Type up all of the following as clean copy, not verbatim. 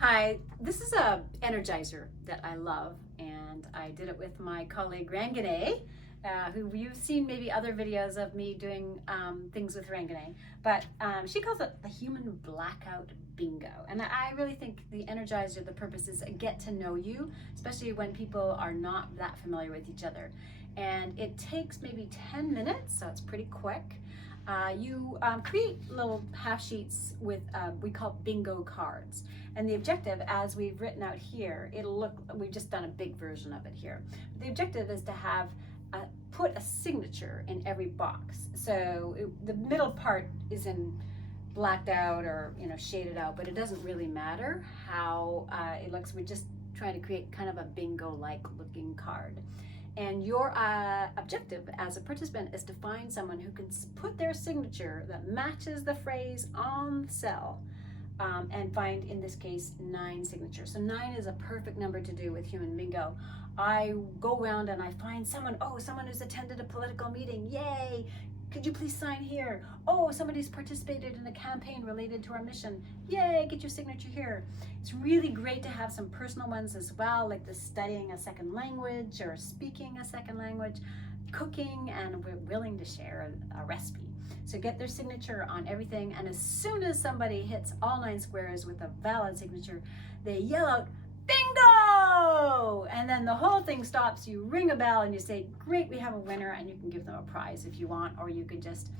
Hi, this is a Energizer that I love, and I did it with my colleague Rangane, who you've seen maybe other videos of me doing things with Rangane, but she calls it the human blackout bingo. And I really think the Energizer, the purpose is a get to know you, especially when people are not that familiar with each other. And it takes maybe 10 minutes, so it's pretty quick. You create little half sheets with we call bingo cards, and the objective, as we've written out here, we've just done a big version of it here. The objective is to have put a signature in every box. So the middle part is in blacked out or shaded out, but it doesn't really matter how it looks. We're just trying to create kind of a bingo-like looking card. And your objective as a participant is to find someone who can put their signature that matches the phrase on the cell, and find, in this case, 9 signatures. So 9 is a perfect number to do with human bingo. I go around and I find someone who's attended a political meeting, yay! Could you please sign here? Oh, somebody's participated in a campaign related to our mission. Yay, get your signature here. It's really great to have some personal ones as well, like the studying a second language or speaking a second language, cooking, and we're willing to share a recipe. So get their signature on everything, and as soon as somebody hits all 9 squares with a valid signature, they yell out, bingo! And then the whole thing stops. You ring a bell and you say, great, we have a winner, and you can give them a prize if you want, or you could just,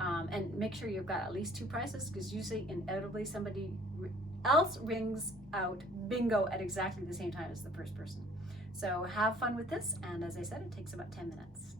and make sure you've got at least 2 prizes, because usually, inevitably, somebody else rings out bingo at exactly the same time as the first person. So have fun with this, and as I said, it takes about 10 minutes.